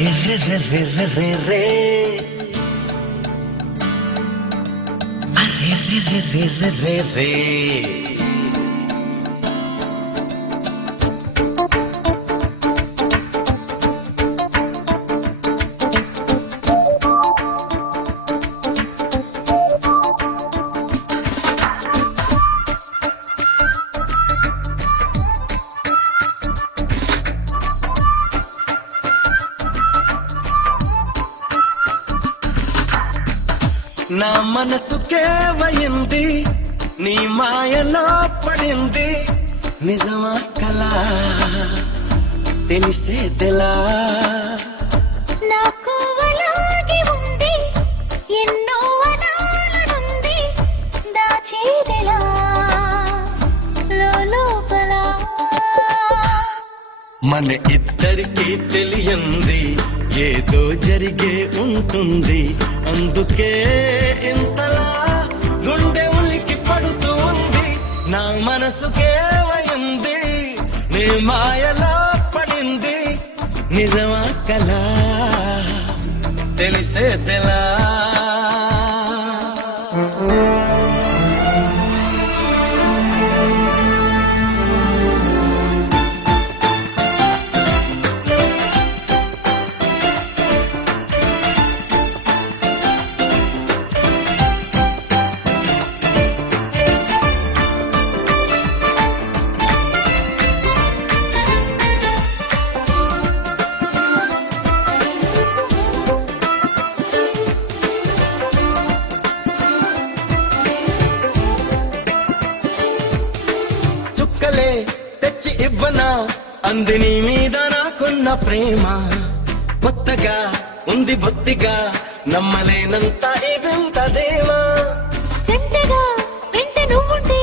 రే రే రే రే రే రే అరే రే రే రే రే రే నా మనసుకే వయింది నీ మాయలో పడింది నిజమా కలా తెలిసేదెలా నాకు అలాగే ఉంది ఎన్నో అనాలనుంది దాచేదెలా లోపల మన ఇద్దరికి తెలియంది ఏదో జరిగే ఉంటుంది అందుకే ఇంతలా గుండె ఉలికి పడుతూ ఉంది నా మనసుకే వయింది నీ మాయలో పడింది నిజమా కలా తెలిసేదెలా తెచ్చి ఇవ్వనా అందిని మీద నాకున్న ప్రేమ కొత్తగా ఉంది బొత్తిగా నమ్మలేనంత ఇదంతదేమా జంటగా వెంట నువ్వుంటే